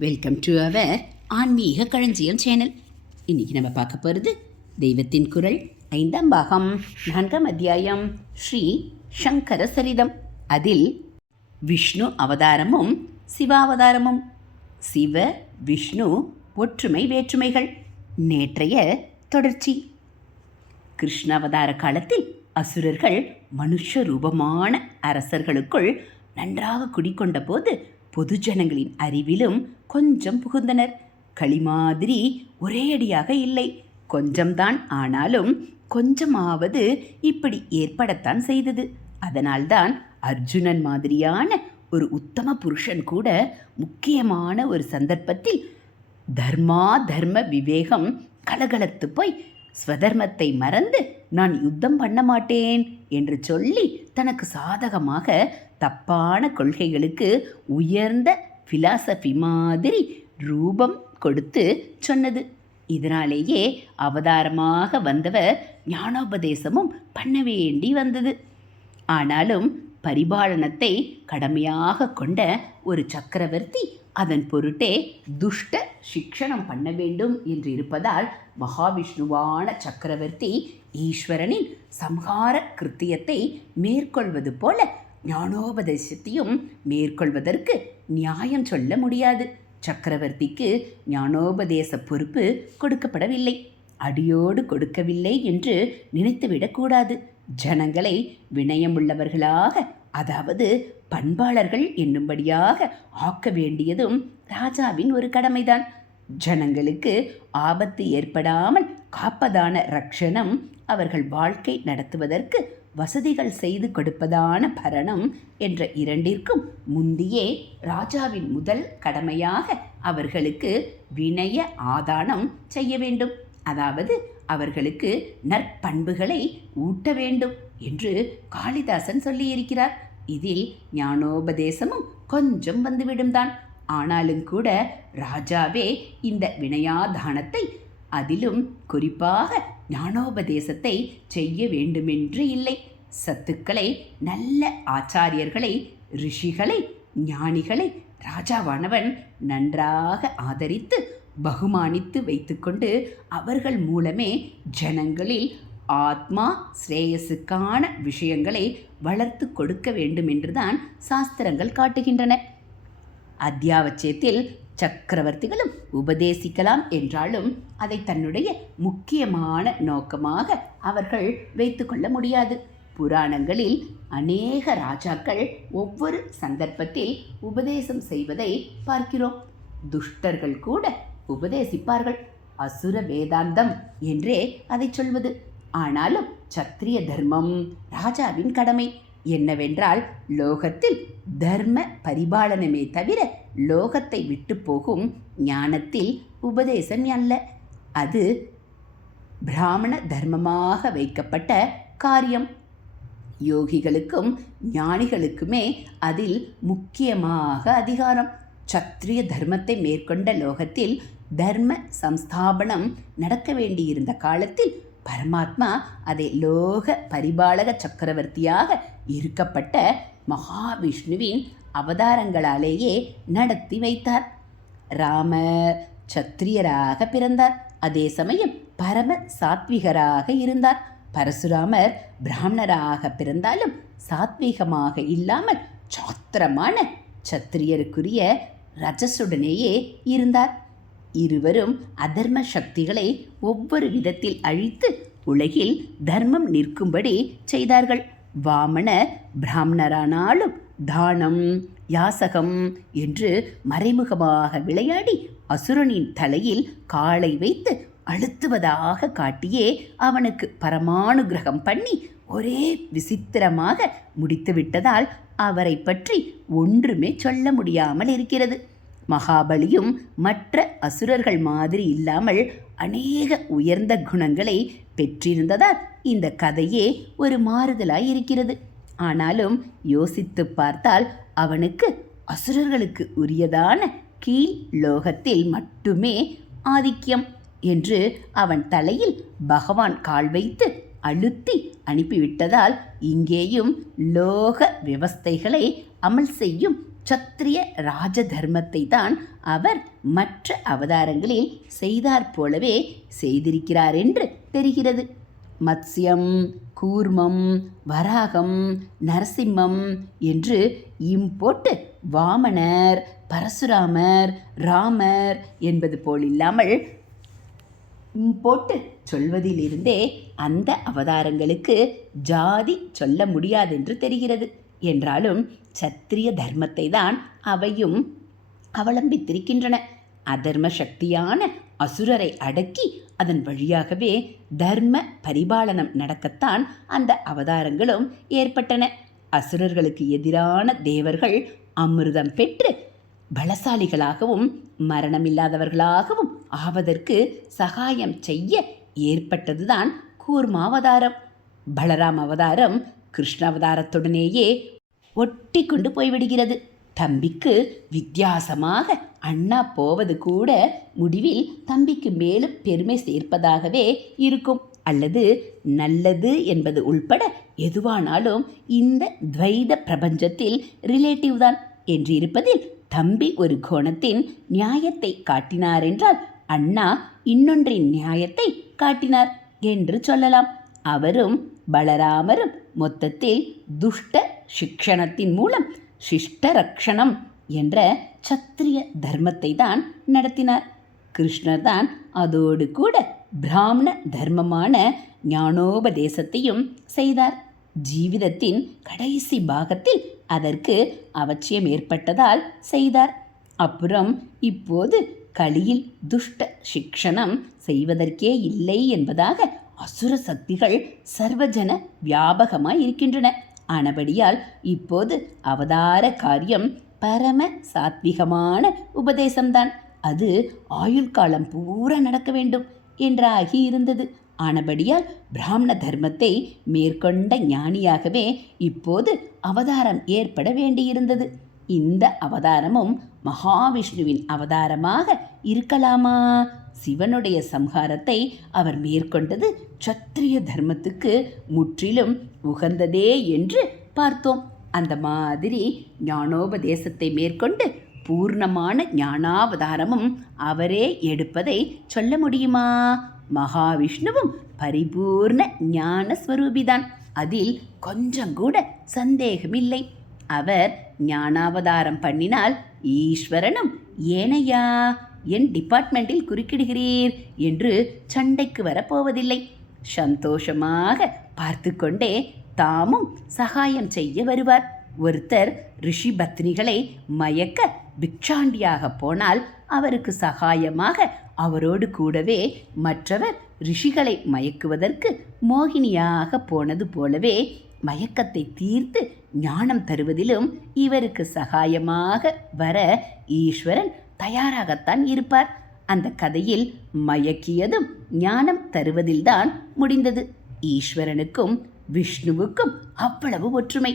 Welcome to our ஆன்மீக களஞ்சியம் channel இன்றைக்கி நம்ம பார்க்க போகிறது தெய்வத்தின் குரல் ஐந்தாம் பாகம் நான்காம் அத்தியாயம் ஸ்ரீ சங்கர சரிதம். அதில் விஷ்ணு அவதாரமும் சிவாவதாரமும் சிவ விஷ்ணு ஒற்றுமை வேற்றுமைகள் நேற்றைய தொடர்ச்சி. கிருஷ்ணாவதார காலத்தில் அசுரர்கள் மனுஷ ரூபமான அரசர்களுக்குள் நன்றாக குடிக்கொண்ட போது பொதுஜனங்களின் அறிவிலும் கொஞ்சம் புகுந்தனர். களி மாதிரி ஒரே அடியாக இல்லை. கொஞ்சம்தான் ஆனாலும் கொஞ்சமாவது இப்படி ஏற்படத்தான் செய்தது. அதனால்தான் அர்ஜுனன் மாதிரியான ஒரு உத்தம புருஷன் கூட முக்கியமான ஒரு சந்தர்ப்பத்தில் தர்மா தர்ம விவேகம் கலகலத்து போய் ஸ்வதர்மத்தை மறந்து நான் யுத்தம் பண்ண மாட்டேன் என்று சொல்லி தனக்கு சாதகமாக தப்பான கொள்கைகளுக்கு உயர்ந்த பிலாசபி மாதிரி ரூபம் கொடுத்து சொன்னது. இதனாலேயே அவதாரமாக வந்தவர் ஞானோபதேசமும் பண்ண வேண்டி வந்தது. ஆனாலும் பரிபாலனத்தை கடமையாக கொண்ட ஒரு சக்கரவர்த்தி அதன் பொருட்டே துஷ்ட சிக்ஷணம் பண்ண வேண்டும் என்று இருப்பதால் மகாவிஷ்ணுவான சக்கரவர்த்தி ஈஸ்வரனின் சம்ஹார கிருத்தியத்தை மேற்கொள்வது போல ஞானோபதேசத்தையும் மேற்கொள்வதற்கு நியாயம் சொல்ல முடியாது. சக்கரவர்த்திக்கு ஞானோபதேச பொறுப்பு கொடுக்கப்படவில்லை. அடியோடு கொடுக்கவில்லை என்று நினைத்துவிடக்கூடாது ஜனங்களை வினயமுள்ளவர்களாக அதாவது பண்பாளர்கள் என்னும்படியாக ஆக்க வேண்டியதும் ராஜாவின் ஒரு கடமைதான். ஜனங்களுக்கு ஆபத்து ஏற்படாமல் காப்பதான ரக்ஷணம் அவர்கள் வாழ்க்கை நடத்துவதற்கு வசதிகள் செய்து கொடுப்பதான பரணம் என்ற இரண்டிற்கும் முந்தியே ராஜாவின் முதல் கடமையாக அவர்களுக்கு வினய ஆதானம் செய்ய வேண்டும். அதாவது அவர்களுக்கு நற்பண்புகளை ஊட்ட வேண்டும் என்று காளிதாசன் சொல்லியிருக்கிறார். இதில் ஞானோபதேசமும் கொஞ்சம் வந்துவிடும் தான் ஆனாலும் கூட ராஜாவே இந்த வினயாதானத்தை அதிலும் குறிப்பாக ஞானோபதேசத்தை செய்ய வேண்டுமென்று இல்லை. சத்துக்களை நல்ல ஆச்சாரியர்களை ரிஷிகளை ஞானிகளை ராஜாவானவன் நன்றாக ஆதரித்து பகுமானித்து வைத்துக்கொண்டு அவர்கள் மூலமே ஜனங்களில் ஆத்மா ஸ்ரேயஸுக்கான விஷயங்களை வளர்த்து கொடுக்க வேண்டும் என்றுதான் சாஸ்திரங்கள் காட்டுகின்றன. அத்தியாவச்சியத்தில் சக்கரவர்த்திகளும் உபதேசிக்கலாம் என்றாலும் அதை தன்னுடைய முக்கியமான நோக்கமாக அவர்கள் வைத்துக்கொள்ள முடியாது. புராணங்களில் அநேக ராஜாக்கள் ஒவ்வொரு சந்தர்ப்பத்தில் உபதேசம் செய்வதை பார்க்கிறோம். துஷ்டர்கள் கூட உபதேசிப்பார்கள். அசுர வேதாந்தம் என்றே அதை சொல்வது. ஆனாலும் சத்திரிய தர்மம் ராஜாவின் கடமை. என்னவென்றால் லோகத்தில் தர்ம பரிபாலனமே தவிர லோகத்தை விட்டு போகும் ஞானத்தில் உபதேசம் அல்ல. அது பிராமண தர்மமாக வைக்கப்பட்ட காரியம். யோகிகளுக்கும் ஞானிகளுக்குமே அதில் முக்கியமாக அதிகாரம். சத்திரிய தர்மத்தை மேற்கொண்ட லோகத்தில் தர்ம சம்ஸ்தாபனம் நடக்க வேண்டியிருந்த காலத்தில் பரமாத்மா அதை லோக பரிபாலக சக்கரவர்த்தியாக இருக்கப்பட்ட மகாவிஷ்ணுவின் அவதாரங்களாலேயே நடத்தி வைத்தார். ராமர் சத்திரியராக பிறந்தார். அதே சமயம் பரம சாத்விகராக இருந்தார். பரசுராமர் பிராமணராக பிறந்தாலும் சாத்வீகமாக இல்லாமல் சாத்திரமான சத்திரியருக்குரிய ரஜசுடனேயே இருந்தார். இருவரும் அதர்ம சக்திகளை ஒவ்வொரு விதத்தில் அழித்து உலகில் தர்மம் நிற்கும்படி செய்தார்கள். வாமணர் பிராமணரானாலும் தானம் யாசகம் என்று மறைமுகமாக விளையாடி அசுரனின் தலையில் காலை வைத்து அழுத்துவதாக காட்டியே அவனுக்கு பரமானுகிரகம் பண்ணி ஒரே விசித்திரமாக முடித்து விட்டதால் அவரை பற்றி ஒன்றுமே சொல்ல முடியாமல் இருக்கிறது. மகாபலியும் மற்ற அசுரர்கள் மாதிரி இல்லாமல் அநேக உயர்ந்த குணங்களை பெற்றிருந்ததால் இந்த கதையே ஒரு மாறுதலாய் இருக்கிறது. ஆனாலும் யோசித்து பார்த்தால் அவனுக்கு அசுரர்களுக்கு உரியதான கீழ் லோகத்தில் மட்டுமே ஆதிக்கியம் என்று அவன் தலையில் பகவான் கால் வைத்து அழுத்தி அனுப்பிவிட்டதால் இங்கேயும் லோக விவஸ்தைகளை அமல் செய்யும் சத்திரிய ராஜ தர்மத்தை தான் அவர் மற்ற அவதாரங்களில் செய்தாற் போலவே செய்திருக்கிறார் என்று தெரிகிறது. மத்ஸ்யம். கூர்மம் வராகம் நரசிம்மம் என்று இம்போட்டு வாமனர் பரசுராமர் ராமர் என்பது போல் இல்லாமல் போட்டு சொல்வதிலிருந்தே அந்த அவதாரங்களுக்கு ஜாதி சொல்ல முடியாதென்று தெரிகிறது. என்றாலும் சத்திரிய தர்மத்தை தான் அவையும் அவலம்பித்திருக்கின்றன. அதர்ம சக்தியான அசுரரை அடக்கி அதன் வழியாகவே தர்ம பரிபாலனம் நடக்கத்தான் அந்த அவதாரங்களும் ஏற்பட்டன. அசுரர்களுக்கு எதிரான தேவர்கள் அமிர்தம் பெற்று பலசாலிகளாகவும் மரணமில்லாதவர்களாகவும் ஆவதற்கு சகாயம் செய்ய ஏற்பட்டதுதான் கூர்மாவதாரம் பலராம் அவதாரம் கிருஷ்ண அவதாரத்துடனேயே ஒட்டி கொண்டு போய்விடுகிறது. தம்பிக்கு வித்தியாசமாக அண்ணா போவது கூட முடிவில் தம்பிக்கு மேலும் பெருமை சேர்ப்பதாகவே இருக்கும். அல்லது நல்லது என்பது உள்பட எதுவானாலும் இந்த துவைத பிரபஞ்சத்தில் ரிலேட்டிவ் தான். என்று இருப்பதில் தம்பி ஒரு கோணத்தின் நியாயத்தை காட்டினார் என்றால் அண்ணா இன்னொன்றின் நியாயத்தை காட்டினார் என்று சொல்லலாம். அவரும் பலராமரும் மொத்தத்தில் துஷ்ட சிக்ஷணத்தின் மூலம் சிஷ்டரக்ஷணம் என்ற சத்திரிய தர்மத்தை தான் நடத்தினார். கிருஷ்ணர் தான் அதோடு கூட பிராமண தர்மமான ஞானோபதேசத்தையும் செய்தார். ஜீவிதத்தின் கடைசி பாகத்தில் அதற்கு அவசியம் ஏற்பட்டதால் செய்தார். அப்புறம் இப்போது கலியில் துஷ்ட சிக்ஷணம் செய்வதற்கே இல்லை என்பதாக அசுர சக்திகள் சர்வஜன வியாபகமாய் இருக்கின்றன ஆனபடியால் இப்போது அவதார காரியம் பரம சாத்விகமான உபதேசம்தான். அது ஆயுள் காலம் பூரா நடக்க வேண்டும் என்றாகி இருந்தது. ஆனபடியால் பிராமண தர்மத்தை மேற்கொண்ட ஞானியாகவே இப்போது அவதாரம் ஏற்பட வேண்டியிருந்தது. இந்த அவதாரமும் மகாவிஷ்ணுவின் அவதாரமாக இருக்கலாமா? சிவனுடைய சம்ஹாரத்தை அவர் மேற்கொண்டது சத்திரிய தர்மத்துக்கு முற்றிலும் உகந்ததே என்று பார்த்தோம். அந்த மாதிரி ஞானோபதேசத்தை மேற்கொண்டு பூர்ணமான ஞானாவதாரமும் அவரே எடுப்பதை சொல்ல முடியுமா? மகாவிஷ்ணுவும் பரிபூர்ண ஞான ஸ்வரூபிதான் அதில் கொஞ்சம் கூட சந்தேகமில்லை. அவர் ஞானாவதாரம் பண்ணினால் ஈஸ்வரனும் ஏனையா? என் டிபார்ட்மெண்ட்டில் குறுக்கிடுகிறீர் என்று சண்டைக்கு வரப்போவதில்லை. சந்தோஷமாக பார்த்து கொண்டே தாமும் சகாயம் செய்ய வருவார். ஒருத்தர் ரிஷி பத்னிகளை மயக்க பிக்ஷாண்டியாக போனால் அவருக்கு சகாயமாக அவரோடு கூடவே மற்றவர் ரிஷிகளை மயக்குவதற்கு மோகினியாக போனது போலவே மயக்கத்தை தீர்த்து ஞானம் தருவதிலும் இவருக்கு சகாயமாக வர ஈஸ்வரன் தயாராகத்தான் இருப்பார். அந்த கதையில் மயக்கியதும் ஞானம் தருவதில்தான் முடிந்தது. ஈஸ்வரனுக்கும் விஷ்ணுவுக்கும் அவ்வளவு ஒற்றுமை.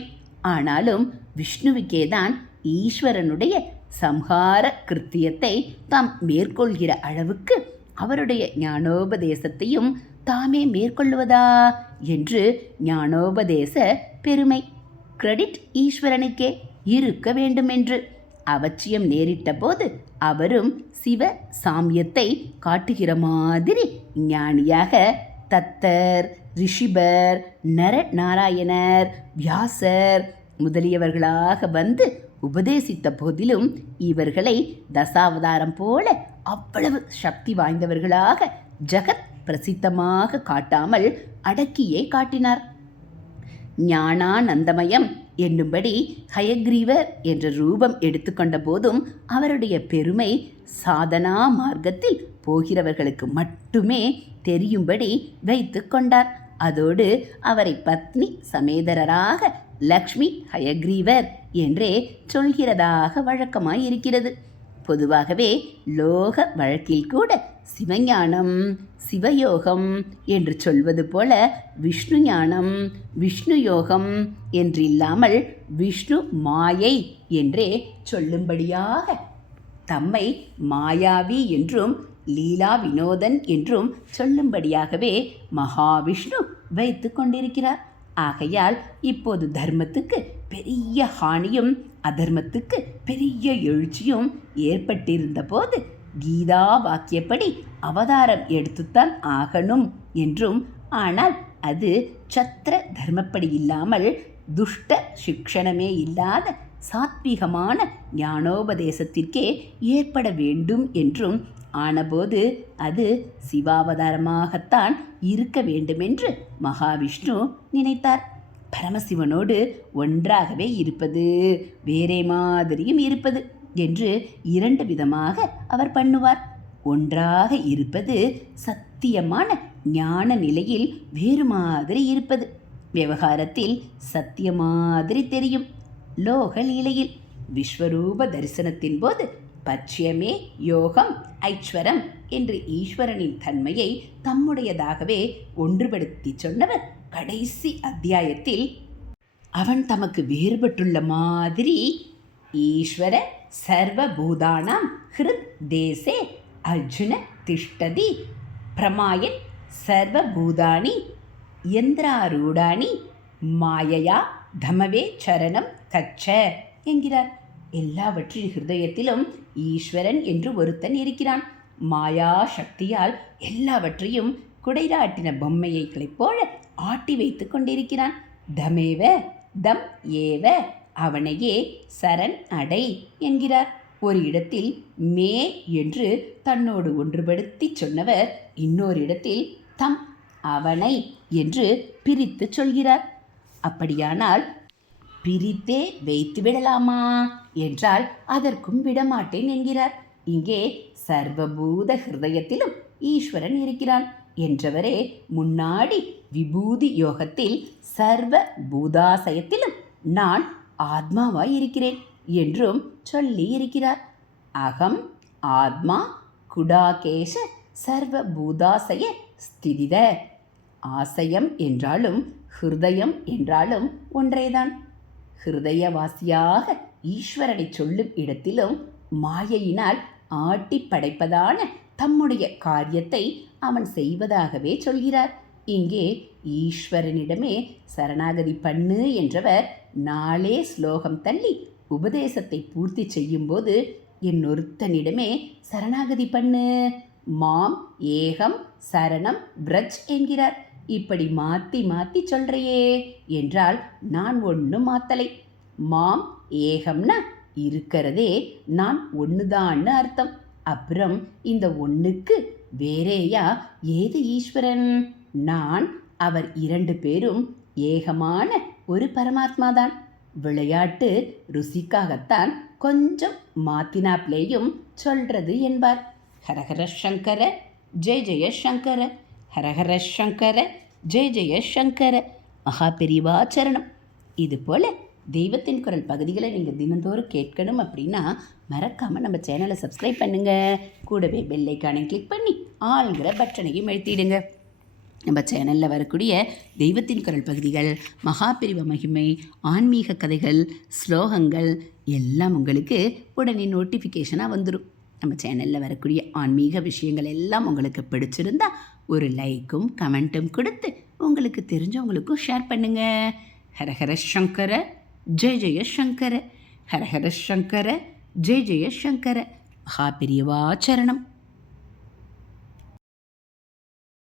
ஆனாலும் விஷ்ணுவுக்கே தான் ஈஸ்வரனுடைய சம்ஹார கிருத்தியத்தை தாம் மேற்கொள்கிற அளவுக்கு அவருடைய ஞானோபதேசத்தையும் தாமே மேற்கொள்வதா என்று ஞானோபதேச பெருமை. கிரெடிட் ஈஸ்வரனுக்கே இருக்க வேண்டுமென்று அவசியம் நேரிட்ட போது அவரும் சிவ சாமியத்தை காட்டுகிற மாதிரி ஞானியாக தத்தர் ரிஷிபர் நர நாராயணர் வியாசர் முதலியவர்களாக வந்து உபதேசித்த போதிலும் இவர்களை தசாவதாரம் போல அவ்வளவு சக்தி வாய்ந்தவர்களாக ஜகத் பிரசித்தமாக காட்டாமல் அடக்கியே காட்டினார். ஞானானந்தமயம் என்னும்படி ஹயக்ரீவர் என்ற ரூபம் எடுத்துக்கொண்ட போதும் அவருடைய பெருமை சாதனா மார்க்கத்தில் போகிறவர்களுக்கு மட்டுமே தெரியும்படி வைத்து கொண்டார். அதோடு அவரை பத்னி சமேதரராக லக்ஷ்மி ஹயக்ரீவர் என்றே சொல்கிறதாக வழக்கமாய் இருக்கிறது பொதுவாகவே லோக வழக்கில் கூட சிவஞானம் சிவயோகம் என்று சொல்வது போல விஷ்ணு ஞானம் விஷ்ணு யோகம் என்றில்லாமல் விஷ்ணு மாயை என்றே சொல்லும்படியாக தம்மை மாயாவி என்றும் லீலா வினோதன் என்றும் சொல்லும்படியாகவே மகாவிஷ்ணு வைத்து கொண்டிருக்கிறார். ஆகையால் இப்போது தர்மத்துக்கு பெரிய ஹானியும் அதர்மத்துக்கு பெரிய எழுச்சியும் ஏற்பட்டிருந்த போது கீதா வாக்கியப்படி அவதாரம் எடுத்துத்தான் ஆகணும் என்றும் ஆனால் அது சத்திர தர்மப்படி இல்லாமல் துஷ்ட சிக்ஷணமே இல்லாத சாத்வீகமான ஞானோபதேசத்திற்கே ஏற்பட வேண்டும் என்றும் ஆனபோது அது சிவாவதாரமாகத்தான் இருக்க வேண்டுமென்று மகாவிஷ்ணு நினைத்தார். பரமசிவனோடு ஒன்றாகவே இருப்பது வேறே மாதிரியும் இருப்பது. என்று இரண்டு விதமாக அவர் பண்ணுவார். ஒன்றாக இருப்பது சத்தியமான ஞான நிலையில் வேறு மாதிரி இருப்பது. விவகாரத்தில் சத்திய மாதிரி தெரியும். லோக லீலையில் விஸ்வரூப தரிசனத்தின் போது பட்சியமே யோகம் ஐஸ்வரம் என்று ஈஸ்வரனின் தன்மையை தம்முடையதாகவே ஒன்றுபடுத்தி சொன்னவர் கடைசி அத்தியாயத்தில் அவன் தமக்கு வேறுபட்டுள்ள மாதிரி ஈஸ்வர சர்வபூதானாம் ஹிருத் தேசே அர்ஜுன திஷ்டதி பிரமாயன் சர்வபூதானி யந்திராரூடானி மாயையா தமவே சரணம் கச்ச என்கிறார். எல்லாவற்றின் ஹிருதயத்திலும் ஈஸ்வரன் என்று ஒருத்தன் இருக்கிறான். மாயா சக்தியால் எல்லாவற்றையும் குடைராட்டின பொம்மையைகளைப் போல ஆட்டி வைத்து கொண்டிருக்கிறான். தமேவ தம் ஏவ அவனையே சரண் அடை என்கிறார். ஒரு இடத்தில் மே என்று தன்னோடு ஒன்றுபடுத்தி சொன்னவர் இன்னொரு இடத்தில் தம் அவனை என்று பிரித்து சொல்கிறார். அப்படியானால் பிரித்தே வைத்து விடலாமா என்றால் அதற்கும் விடமாட்டேன் என்கிறார். இங்கே சர்வபூத ஹிருதயத்திலும் ஈஸ்வரன் இருக்கிறான் என்றவரே முன்னாடி விபூதி யோகத்தில் சர்வ பூதாசயத்திலும் நான் ஆத்மாவாய் இருக்கிறேன் என்றும் சொல்லி இருக்கிறார். அகம் ஆத்மா குடாகேஷ சர்வ பூதாசய ஸ்திதித. ஆசயம் என்றாலும் ஹிருதயம் என்றாலும் ஒன்றேதான். ஹிருதயவாசியாக ஈஸ்வரனை சொல்லும் இடத்திலும் மாயையினால் ஆட்டி படைப்பதான தம்முடைய காரியத்தை அவன் செய்வதாகவே சொல்கிறார். இங்கே ஈஸ்வரனிடமே சரணாகதி பண்ணு என்றவர் நாளே ஸ்லோகம் தள்ளி உபதேசத்தை பூர்த்தி செய்யும்போது என்னொருத்தனிடமே சரணாகதி பண்ணு. மாம் ஏகம் சரணம் பிரஜ் என்கிறார். இப்படி மாற்றி மாற்றி சொல்கிறையே என்றால் நான் ஒன்றும் மாத்தலை. மாம் ஏகம்னா இருக்கிறதே நான் ஒன்றுதான்னு அர்த்தம். அப்புறம் இந்த ஒன்றுக்கு வேறேயா? ஏது ஈஸ்வரன்? நான் அவர் இரண்டு பேரும் ஏகமான ஒரு பரமாத்மாதான். விளையாட்டு ருசிக்காகத்தான் கொஞ்சம் மாத்தினாப்லேயும் சொல்றது என்பார். ஹரஹர சங்கர ஜெய ஜெய சங்கர ஹரஹர சங்கர ஜெய ஜெய சங்கர மகா பெரிவாச்சரணம் இது போல் தெய்வத்தின் குரல் பகுதிகளை நீங்கள் தினந்தோறும் கேட்கணும் அப்படின்னா மறக்காமல் நம்ம சேனலை சப்ஸ்கிரைப் பண்ணுங்கள் கூடவே பெல்லைக்கானை கிளிக் பண்ணி ஆளுங்கிற பட்டனையும் எழுத்திடுங்க நம்ம சேனலில் வரக்கூடிய தெய்வத்தின் குரல் பகுதிகள் மகாபிரிவ மகிமை ஆன்மீக கதைகள் ஸ்லோகங்கள் எல்லாம் உங்களுக்கு உடனே நோட்டிஃபிகேஷனாக வந்துடும் நம்ம சேனலில் வரக்கூடிய ஆன்மீக விஷயங்கள் எல்லாம் உங்களுக்கு பிடிச்சிருந்தா ஒரு லைக்கும் கமெண்ட்டும் கொடுத்து உங்களுக்கு தெரிஞ்சவங்களுக்கும் ஷேர் பண்ணுங்கள் ஹரஹர சங்கர ஜெய ஜெய சங்கர. ஹரஹர சங்கர ஜெய ஜெய சங்கர. மகா